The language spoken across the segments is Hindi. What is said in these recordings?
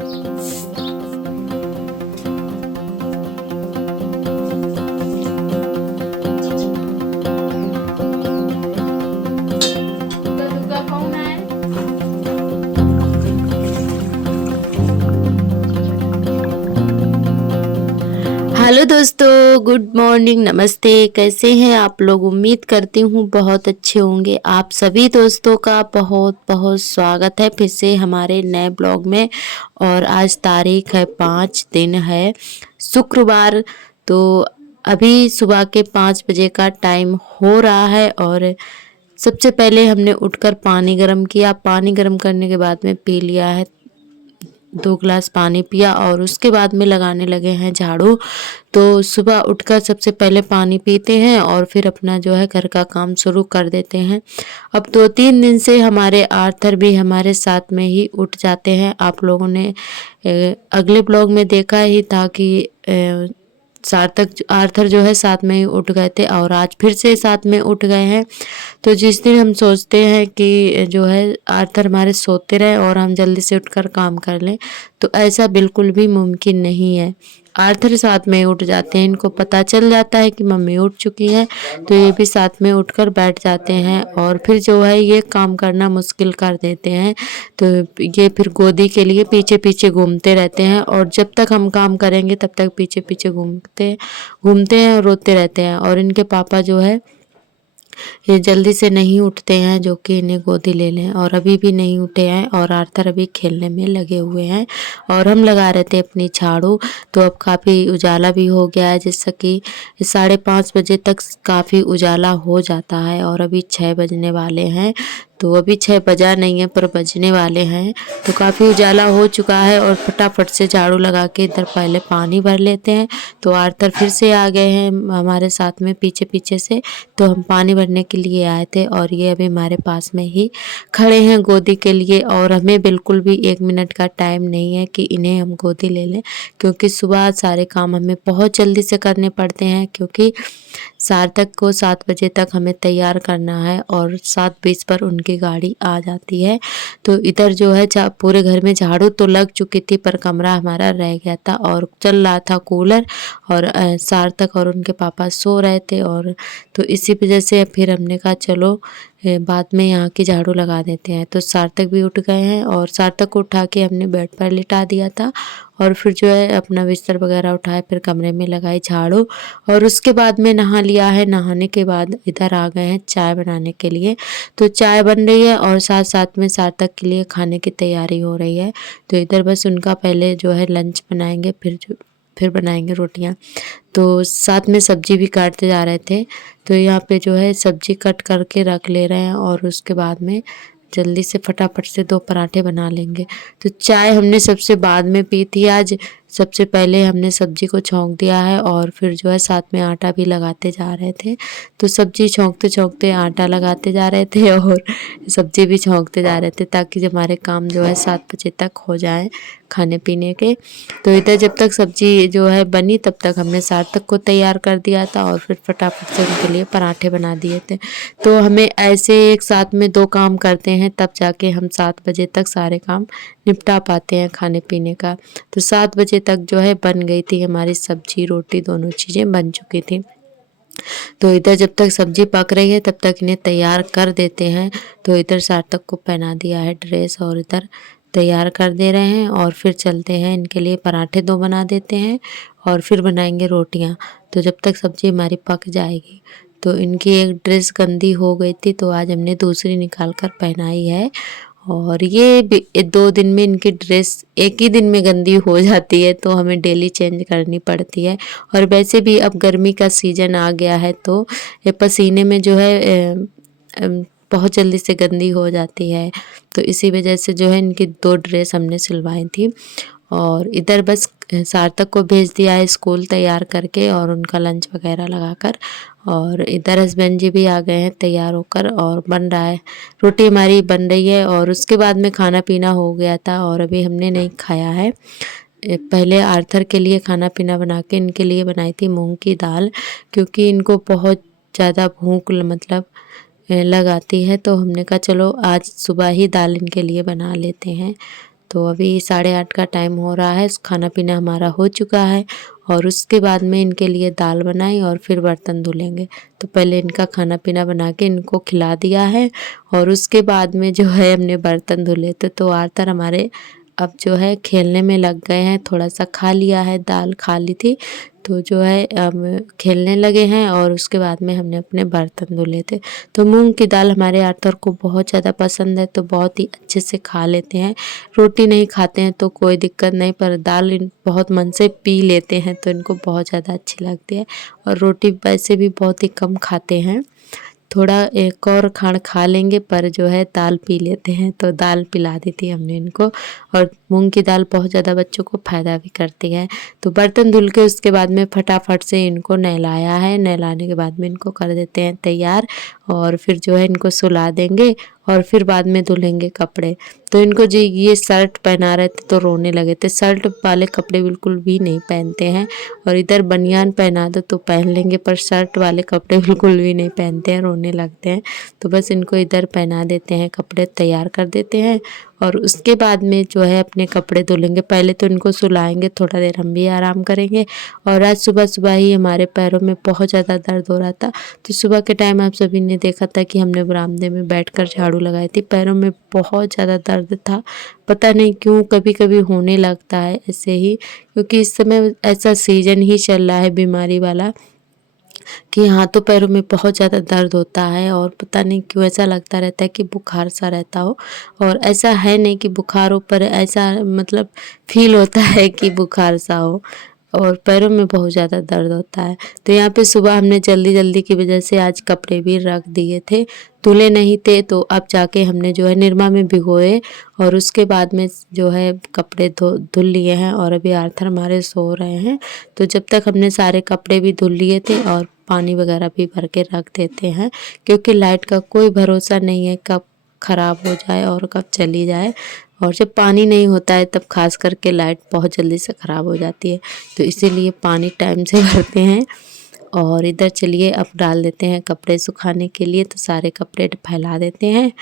हेलो दोस्तों, गुड मॉर्निंग, नमस्ते। कैसे हैं आप लोग? उम्मीद करती हूँ बहुत अच्छे होंगे। आप सभी दोस्तों का बहुत बहुत स्वागत है फिर से हमारे नए ब्लॉग में। और आज तारीख है 5 दिन है शुक्रवार। तो अभी सुबह के 5 बजे का टाइम हो रहा है और सबसे पहले हमने उठकर पानी गर्म किया। पानी गर्म करने के बाद में पी लिया है, 2 गिलास पानी पिया और उसके बाद में लगाने लगे हैं झाड़ू। तो सुबह उठकर सबसे पहले पानी पीते हैं और फिर अपना जो है घर का काम शुरू कर देते हैं। अब 2-3 दिन से हमारे आर्थर भी हमारे साथ में ही उठ जाते हैं। आप लोगों ने अगले ब्लॉग में देखा ही था कि सार्थक आर्थर जो है साथ में ही उठ गए थे और आज फिर से साथ में उठ गए हैं। तो जिस दिन हम सोचते हैं कि जो है आर्थर हमारे सोते रहे और हम जल्दी से उठकर काम कर लें, तो ऐसा बिल्कुल भी मुमकिन नहीं है। आर्थर साथ में उठ जाते हैं, इनको पता चल जाता है कि मम्मी उठ चुकी है, तो ये भी साथ में उठकर बैठ जाते हैं और फिर जो है ये काम करना मुश्किल कर देते हैं। तो ये फिर गोदी के लिए पीछे पीछे घूमते रहते हैं और जब तक हम काम करेंगे तब तक पीछे पीछे घूमते घूमते हैं और रोते रहते हैं। और इनके पापा जो है ये जल्दी से नहीं उठते हैं जो कि इन्हें गोदी ले लें, और अभी भी नहीं उठे हैं और आर्थर अभी खेलने में लगे हुए हैं और हम लगा रहे थे अपनी झाड़ू। तो अब काफ़ी उजाला भी हो गया है, जैसा कि 5:30 बजे तक काफ़ी उजाला हो जाता है और अभी 6 बजने वाले हैं। तो अभी 6 बजा नहीं है पर बजने वाले हैं, तो काफ़ी उजाला हो चुका है और फटाफट से झाड़ू लगा के इधर पहले पानी भर लेते हैं। तो आर्थर फिर से आ गए हैं हमारे साथ में पीछे पीछे से। तो हम पानी भरने के लिए आए थे और ये अभी हमारे पास में ही खड़े हैं गोदी के लिए। और हमें बिल्कुल भी 1 मिनट का टाइम नहीं है कि इन्हें हम गोदी ले लें, क्योंकि सुबह सारे काम हमें बहुत जल्दी से करने पड़ते हैं, क्योंकि सार्थक को 7 बजे तक हमें तैयार करना है और 7:20 पर उनकी गाड़ी आ जाती है। तो इधर जो है पूरे घर में झाड़ू तो लग चुकी थी पर कमरा हमारा रह गया था और चल रहा था कूलर, और सार्थक और उनके पापा सो रहे थे। और तो इसी वजह से फिर हमने कहा चलो बाद में यहाँ की झाड़ू लगा देते हैं। तो सार्थक भी उठ गए हैं और सार्थक को उठा के हमने बेड पर लिटा दिया था और फिर जो है अपना बिस्तर वगैरह उठाए, फिर कमरे में लगाई झाड़ू और उसके बाद में नहा लिया है। नहाने के बाद इधर आ गए हैं चाय बनाने के लिए। तो चाय बन रही है और साथ साथ में सार्थक के लिए खाने की तैयारी हो रही है। तो इधर बस उनका पहले जो है लंच बनाएंगे, फिर बनाएंगे रोटियां। तो साथ में सब्जी भी काटते जा रहे थे, तो यहाँ पे जो है सब्जी कट करके रख ले रहे हैं और उसके बाद में जल्दी से फटाफट से 2 पराठे बना लेंगे। तो चाय हमने सबसे बाद में पी थी आज। सबसे पहले हमने सब्जी को छौंक दिया है और फिर जो है साथ में आटा भी लगाते जा रहे थे। तो सब्जी छौंकते छौंकते आटा लगाते जा रहे थे और सब्जी भी छौंकते जा रहे थे, ताकि हमारे काम जो है 7 बजे तक हो जाए खाने पीने के। तो इधर जब तक सब्जी जो है बनी तब तक हमने सार्थक को तैयार कर दिया था और फिर फटाफट से उनके लिए पराठे बना दिए थे। तो हमें ऐसे एक साथ में 2 काम करते हैं तब जाके हम 7 बजे तक सारे काम निपटा पाते हैं खाने पीने का। तो 7 बजे तक जो है बन गई थी हमारी सब्जी रोटी, दोनों चीज़ें बन चुकी थी। तो इधर जब तक सब्जी पक रही है तब तक इन्हें तैयार कर देते हैं। तो इधर सार्थक को पहना दिया है ड्रेस और इधर तैयार कर दे रहे हैं और फिर चलते हैं इनके लिए पराठे 2 बना देते हैं और फिर बनाएंगे रोटियां। तो जब तक सब्जी हमारी पक जाएगी, तो इनकी एक ड्रेस गंदी हो गई थी तो आज हमने दूसरी निकाल कर पहनाई है। और ये 2 दिन में इनकी ड्रेस एक ही दिन में गंदी हो जाती है, तो हमें डेली चेंज करनी पड़ती है। और वैसे भी अब गर्मी का सीज़न आ गया है तो ये पसीने में जो है बहुत जल्दी से गंदी हो जाती है। तो इसी वजह से जो है इनकी 2 ड्रेस हमने सिलवाई थी। और इधर बस सार्थक को भेज दिया है स्कूल तैयार करके और उनका लंच वगैरह लगाकर। और इधर हस्बैंड जी भी आ गए हैं तैयार होकर और बन रहा है, रोटी हमारी बन रही है। और उसके बाद में खाना पीना हो गया था और अभी हमने नहीं खाया है। पहले आर्थर के लिए खाना पीना बना के इनके लिए बनाई थी मूंग की दाल, क्योंकि इनको बहुत ज़्यादा भूख मतलब लगाती है। तो हमने कहा चलो आज सुबह ही दाल इनके लिए बना लेते हैं। तो अभी 8:30 का टाइम हो रहा है, खाना पीना हमारा हो चुका है और उसके बाद में इनके लिए दाल बनाई और फिर बर्तन धुलेंगे। तो पहले इनका खाना पीना बना के इनको खिला दिया है और उसके बाद में जो है हमने बर्तन धुले थे। तो आर्थर हमारे अब जो है खेलने में लग गए हैं, थोड़ा सा खा लिया है, दाल खा ली थी तो जो है अब खेलने लगे हैं और उसके बाद में हमने अपने बर्तन धुले थे। तो मूंग की दाल हमारे आर्थर को बहुत ज़्यादा पसंद है तो बहुत ही अच्छे से खा लेते हैं। रोटी नहीं खाते हैं तो कोई दिक्कत नहीं, पर दाल बहुत मन से पी लेते हैं तो इनको बहुत ज़्यादा अच्छी लगती है। और रोटी वैसे भी बहुत ही कम खाते हैं, थोड़ा एक और खाण खा लेंगे पर जो है दाल पी लेते हैं, तो दाल पिला दी थी हमने इनको। और मूंग की दाल बहुत ज़्यादा बच्चों को फ़ायदा भी करती है। तो बर्तन धुल के उसके बाद में फटाफट से इनको नहलाया है, नहलाने के बाद में इनको कर देते हैं तैयार और फिर जो है इनको सुला देंगे और फिर बाद में धुलेंगे कपड़े। तो इनको जी ये शर्ट पहना रहे थे तो रोने लगे थे, शर्ट वाले कपड़े बिल्कुल भी नहीं पहनते हैं और इधर बनियान पहना दो तो पहन लेंगे, पर शर्ट वाले कपड़े बिल्कुल भी नहीं पहनते हैं, रोने लगते हैं। तो बस इनको इधर पहना देते हैं, कपड़े तैयार कर देते हैं और उसके बाद में जो है अपने कपड़े धुलेंगे। पहले तो इनको सुलाएंगे, थोड़ा देर हम भी आराम करेंगे। और आज सुबह सुबह ही हमारे पैरों में बहुत ज़्यादा दर्द हो रहा था, तो सुबह के टाइम आप सभी ने देखा था कि हमने बरामदे में बैठकर झाड़ू लगाई थी। पैरों में बहुत ज़्यादा दर्द था, पता नहीं क्यों कभी कभी होने लगता है ऐसे ही, क्योंकि इस समय ऐसा सीजन ही चल रहा है बीमारी वाला कि हाथों पैरों में बहुत ज़्यादा दर्द होता है और पता नहीं क्यों ऐसा लगता रहता है कि बुखार सा रहता हो। और ऐसा है नहीं कि बुखार हो, पर ऐसा मतलब फील होता है कि बुखार सा हो और पैरों में बहुत ज़्यादा दर्द होता है। तो यहाँ पे सुबह हमने जल्दी जल्दी की वजह से आज कपड़े भी रख दिए थे, धुले नहीं थे, तो अब जाके हमने जो है निरमा में भिगोए और उसके बाद में जो है कपड़े धुल लिए हैं और अभी आर्थर हमारे सो रहे हैं। तो जब तक हमने सारे कपड़े भी धुल लिए थे और पानी वगैरह भी भर के रख देते हैं, क्योंकि लाइट का कोई भरोसा नहीं है कब ख़राब हो जाए और कब चली जाए। और जब पानी नहीं होता है तब खास करके लाइट बहुत जल्दी से ख़राब हो जाती है, तो इसीलिए पानी टाइम से भरते हैं। और इधर चलिए अब डाल देते हैं कपड़े सुखाने के लिए, तो सारे कपड़े फैला देते हैं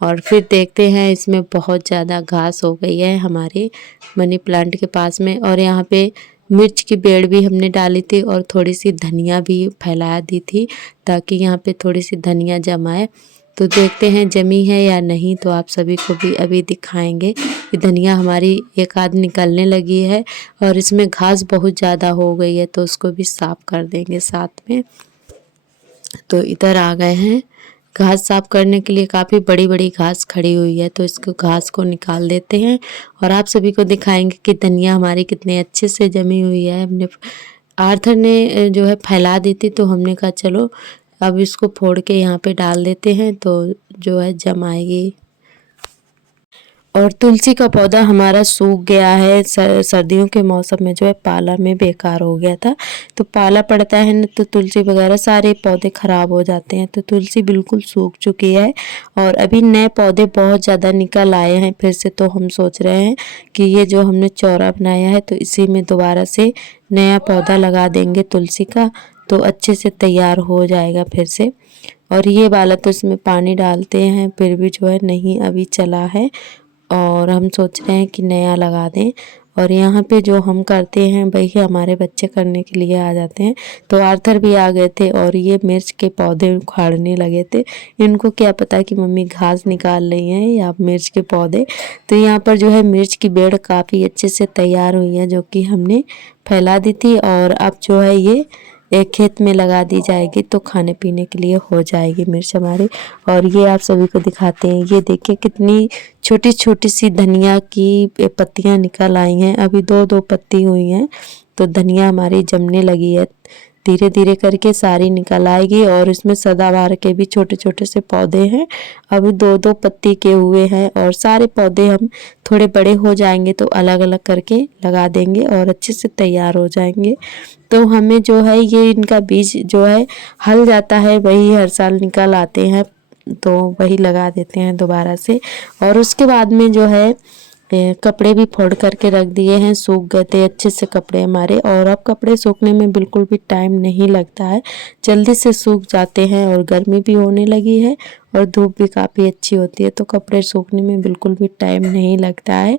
और फिर देखते हैं। इसमें बहुत ज़्यादा घास हो गई है हमारे मनी प्लांट के पास में, और यहाँ पे मिर्च की बेड़ भी हमने डाली थी और थोड़ी सी धनिया भी फैला दी थी ताकि यहाँ पे थोड़ी सी धनिया जमाए। तो देखते हैं जमी है या नहीं, तो आप सभी को भी अभी दिखाएंगे। कि धनिया हमारी एक आध निकलने लगी है और इसमें घास बहुत ज़्यादा हो गई है, तो उसको भी साफ कर देंगे साथ में। तो इधर आ गए हैं, घास साफ करने के लिए काफ़ी बड़ी बड़ी घास खड़ी हुई है, तो इसको घास को निकाल देते हैं और आप सभी को दिखाएंगे कि धनिया हमारी कितने अच्छे से जमी हुई है। हमने आर्थर ने जो है फैला दी थी, तो हमने कहा चलो अब इसको फोड़ के यहाँ पे डाल देते हैं तो जो है जमाएगी। और तुलसी का पौधा हमारा सूख गया है, सर्दियों के मौसम में जो है पाला में बेकार हो गया था, तो पाला पड़ता है ना तो तुलसी वगैरह सारे पौधे ख़राब हो जाते हैं, तो तुलसी बिल्कुल सूख चुकी है और अभी नए पौधे बहुत ज़्यादा निकल आए हैं फिर से। तो हम सोच रहे हैं कि ये जो हमने चौरा बनाया है तो इसी में दोबारा से नया पौधा लगा देंगे तुलसी का, तो अच्छे से तैयार हो जाएगा फिर से। और ये वाला तो इसमें पानी डालते हैं फिर भी जो है नहीं अभी चला है, और हम सोच रहे हैं कि नया लगा दें। और यहाँ पे जो हम करते हैं वही हमारे बच्चे करने के लिए आ जाते हैं। तो आर्थर भी आ गए थे और ये मिर्च के पौधे उखाड़ने लगे थे, इनको क्या पता कि मम्मी घास निकाल रही हैं या मिर्च के पौधे। तो यहाँ पर जो है मिर्च की बेड़ काफ़ी अच्छे से तैयार हुई है जो कि हमने फैला दी थी, और अब जो है ये एक खेत में लगा दी जाएगी तो खाने पीने के लिए हो जाएगी मिर्च हमारी। और ये आप सभी को दिखाते हैं, ये देखिए कितनी छोटी छोटी सी धनिया की पत्तियां निकल आई हैं, अभी दो दो पत्ती हुई हैं, तो धनिया हमारी जमने लगी है। धीरे धीरे करके सारी निकल आएगी। और इसमें सदाबहार के भी छोटे छोटे से पौधे हैं, अभी दो दो पत्ती के हुए हैं, और सारे पौधे हम थोड़े बड़े हो जाएंगे तो अलग अलग करके लगा देंगे और अच्छे से तैयार हो जाएंगे। तो हमें जो है ये इनका बीज जो है हल जाता है वही हर साल निकल आते हैं, तो वही लगा देते हैं दोबारा से। और उसके बाद में जो है कपड़े भी फोल्ड करके रख दिए हैं, सूख गए थे अच्छे से कपड़े हमारे। और अब कपड़े सूखने में बिल्कुल भी टाइम नहीं लगता है, जल्दी से सूख जाते हैं, और गर्मी भी होने लगी है और धूप भी काफ़ी अच्छी होती है, तो कपड़े सूखने में बिल्कुल भी टाइम नहीं लगता है।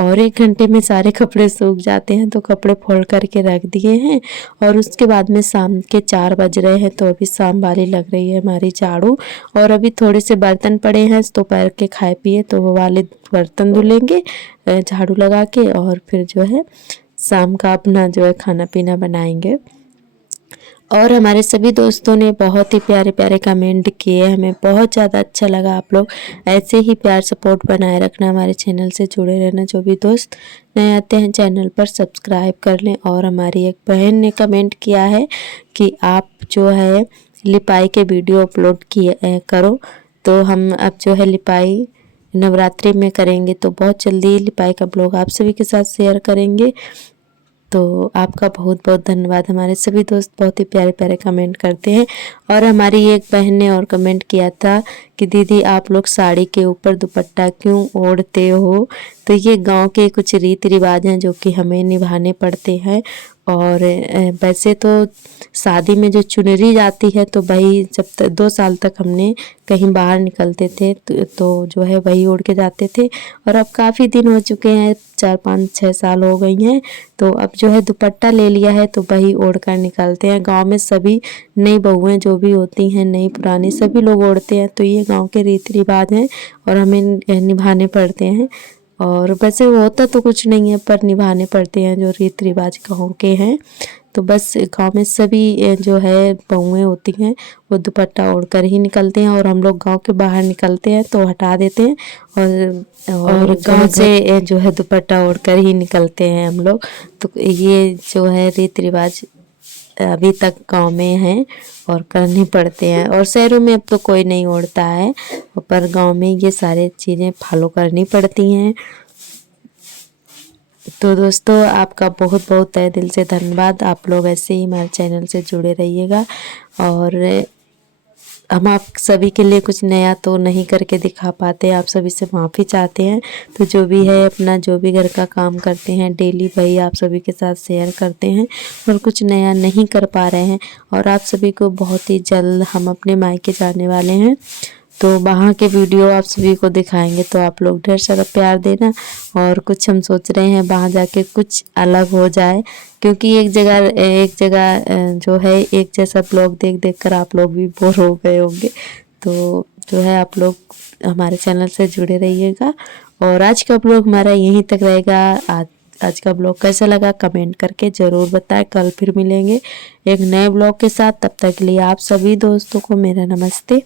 और 1 घंटे में सारे कपड़े सूख जाते हैं। तो कपड़े फोल्ड करके रख दिए हैं और उसके बाद में शाम के 4 बज रहे हैं। तो अभी शाम वाली लग रही है हमारी झाड़ू। और अभी थोड़े से बर्तन पड़े हैं दोपहर के खाए पिए, तो वो वाले बर्तन धुलेंगे झाड़ू लगा के, और फिर जो है शाम का अपना जो है खाना पीना बनाएंगे। और हमारे सभी दोस्तों ने बहुत ही प्यारे प्यारे कमेंट किए, हमें बहुत ज़्यादा अच्छा लगा। आप लोग ऐसे ही प्यार सपोर्ट बनाए रखना, हमारे चैनल से जुड़े रहना। जो भी दोस्त नए आते हैं चैनल पर सब्सक्राइब कर लें। और हमारी एक बहन ने कमेंट किया है कि आप जो है लिपाई के वीडियो अपलोड किए करो। तो हम अब जो है लिपाई नवरात्रि में करेंगे, तो बहुत जल्दी लिपाई का ब्लॉग आप सभी के साथ शेयर करेंगे। तो आपका बहुत बहुत धन्यवाद। हमारे सभी दोस्त बहुत ही प्यारे प्यारे कमेंट करते हैं। और हमारी एक बहन ने और कमेंट किया था कि दीदी आप लोग साड़ी के ऊपर दुपट्टा क्यों ओढ़ते हो। तो ये गांव के कुछ रीति रिवाज हैं जो कि हमें निभाने पड़ते हैं। और वैसे तो शादी में जो चुनरी जाती है तो वही जब तक 2 साल तक हमने कहीं बाहर निकलते थे तो जो है वही ओढ़ के जाते थे। और अब काफ़ी दिन हो चुके हैं, 4 5 6 साल हो गई हैं, तो अब जो है दुपट्टा ले लिया है तो वही ओढ़ कर निकलते हैं। गांव में सभी नई बहुएं जो भी होती हैं, नई पुरानी सभी लोग ओढ़ते हैं। तो ये गांव के रीति रिवाज हैं और हमें निभाने पड़ते हैं। और वैसे होता तो कुछ नहीं है पर निभाने पड़ते हैं जो रीति रिवाज गाँव के हैं। तो बस गांव में सभी जो है बहुएं होती हैं वो दुपट्टा ओढ़कर ही निकलते हैं। और हम लोग गांव के बाहर निकलते हैं तो हटा देते हैं और गांव से जो है दुपट्टा ओढ़कर ही निकलते हैं हम लोग। तो ये जो है रीति रिवाज अभी तक गांव में हैं और करने पड़ते हैं। और शहरों में अब तो कोई नहीं ओढ़ता है, पर गांव में ये सारे चीज़ें फॉलो करनी पड़ती हैं। तो दोस्तों आपका बहुत बहुत तहे दिल से धन्यवाद। आप लोग ऐसे ही हमारे चैनल से जुड़े रहिएगा। और हम आप सभी के लिए कुछ नया तो नहीं करके दिखा पाते, आप सभी से माफ़ी चाहते हैं। तो जो भी है अपना जो भी घर का काम करते हैं डेली वही आप सभी के साथ शेयर करते हैं और कुछ नया नहीं कर पा रहे हैं। और आप सभी को बहुत ही जल्द हम अपने मायके जाने वाले हैं, तो वहाँ के वीडियो आप सभी को दिखाएंगे। तो आप लोग ढेर सारा प्यार देना। और कुछ हम सोच रहे हैं वहाँ जाके कुछ अलग हो जाए, क्योंकि एक जगह जो है एक जैसा ब्लॉग देख देख कर आप लोग भी बोर हो गए होंगे। तो जो है आप लोग हमारे चैनल से जुड़े रहिएगा। और आज का ब्लॉग हमारा यहीं तक रहेगा। आज का ब्लॉग कैसा लगा कमेंट करके ज़रूर बताएं। कल फिर मिलेंगे एक नए ब्लॉग के साथ, तब तक के लिए आप सभी दोस्तों को मेरा नमस्ते।